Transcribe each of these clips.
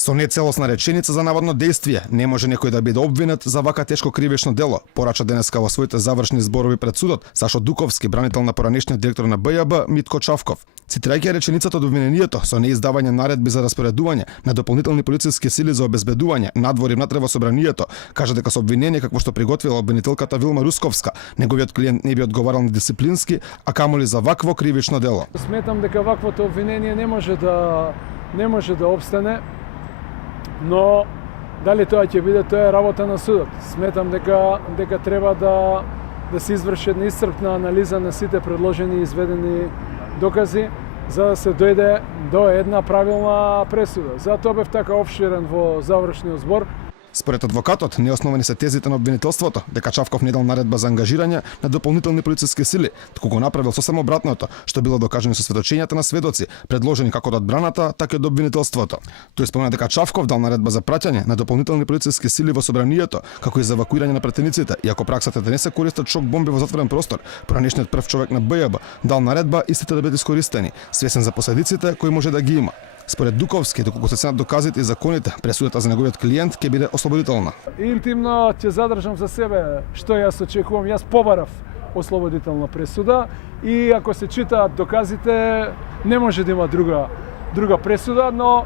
Со нецелосна реченица за наводно действие не може некој да биде обвинет за вака тешко кривишно дело, порача денеска во своите завршни зборови пред судот Сашо Дуковски, бранител на поранешниот директор на БЈБ Митко Чавков. Цитирајќи реченицата од обвинението со неиздавање наредби за распоредување на дополнителни полициски сили за обезбедување надвор и внатре во собранието, кажа дека со обвинение какво што приготвила обвинителката Вилма Русковска, неговиот клиент не би одговарал ни дисциплински, а камоли за вакво кривишно дело. Сметам дека ваквото обвинение не може да обстане, но дали тоа ќе биде, тоа е работа на судот. Сметам дека треба да се изврши една исцрпна анализа на сите предложени и изведени докази за да се дојде до една правилна пресуда. Затоа бев така обширен во завршниот збор. Според адвокатот, неосновани се тезите на обвинителството дека Чавков не дал наредба за ангажирање на дополнителни полициски сили, туку го направил сосем обратното, што било докажано со сведочењата на сведоци, предложени како од одбраната, така и од обвинителството. Тој спомена дека Чавков дал наредба за праќање на дополнителни полициски сили во собранието, како и за евакуирање на претениците, иако праксата да не се користат шок бомби во затворен простор. Поранешниот прв човек на БЈБ дал наредба истите да бидат искористени, свесен за последиците кои може да ги има. Според Дуковски, доколку се ценат доказите и законите, пресудата за неговиот клиент ќе биде ослободителна. Интимно ќе задржам за себе што јас очекувам. Јас побарав ослободителна пресуда и ако се читаат доказите, не може да има друга пресуда, но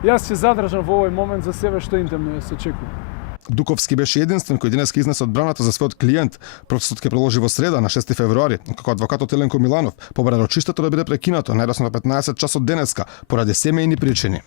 јас ќе задржам во овој момент за себе што интимно јас очекувам. Дуковски беше единствен кој денеска изнесе одбраната за својот клиент. Процесот ќе продолжи во среда на 6 февруари, како адвокатот Еленко Миланов побара рочиштето да биде прекинато најрасно на 15 часот денеска поради семејни причини.